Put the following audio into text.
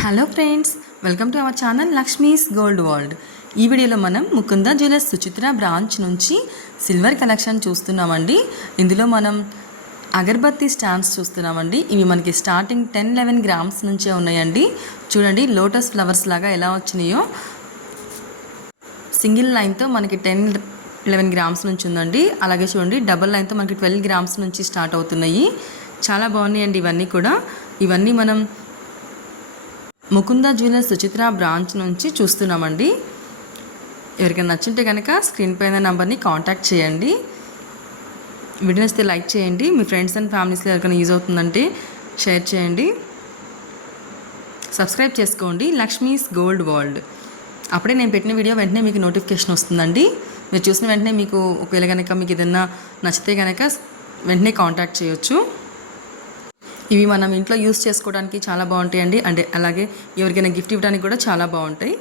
Hello friends, welcome to our channel Lakshmi's gold world. ఈ వీడియోలో మనం ముకుంద జ్యువెలర్స్ సుచిత్ర బ్రాంచ్ నుంచి సిల్వర్ కలెక్షన్ చూస్తున్నామండి. ఇందులో మనం అగర్బత్తి స్టాండ్స్ చూస్తున్నామండి. ఇవి మనకి స్టార్టింగ్ 10-11 గ్రామ్స్ నుంచే ఉన్నాయండి. చూడండి లోటస్ ఫ్లవర్స్ లాగా ఎలా వచ్చినాయో. సింగిల్ లైన్తో మనకి 10-11 గ్రామ్స్ నుంచి ఉందండి. అలాగే చూడండి డబల్ లైన్తో మనకి 12 గ్రామ్స్ నుంచి స్టార్ట్ అవుతున్నాయి. చాలా బాగున్నాయండి ఇవన్నీ కూడా. ఇవన్నీ మనం ముకుంద జ్యువెలర్స్ సుచిత్ర బ్రాంచ్ నుంచి చూస్తున్నామండి. ఎవరికైనా నచ్చింటే కనుక స్క్రీన్ పైన నెంబర్ని కాంటాక్ట్ చేయండి. వీడియో నచ్చితే లైక్ చేయండి. మీ ఫ్రెండ్స్ అండ్ ఫ్యామిలీస్లో ఎవరికైనా యూజ్ అవుతుందంటే షేర్ చేయండి. సబ్స్క్రైబ్ చేసుకోండి లక్ష్మీస్ గోల్డ్ వరల్డ్. అప్పుడే నేను పెట్టిన వీడియో వెంటనే మీకు నోటిఫికేషన్ వస్తుందండి. మీరు చూసిన వెంటనే మీకు ఒకవేళ కనుక మీకు ఏదైనా నచ్చితే కనుక వెంటనే కాంటాక్ట్ చేయొచ్చు. ఇవి మనం ఇంట్లో యూస్ చేసుకోవడానికి చాలా బాగుంటాయండి. అంటే అలాగే ఎవరికైనా గిఫ్ట్ ఇవ్వడానికి కూడా చాలా బాగుంటాయి.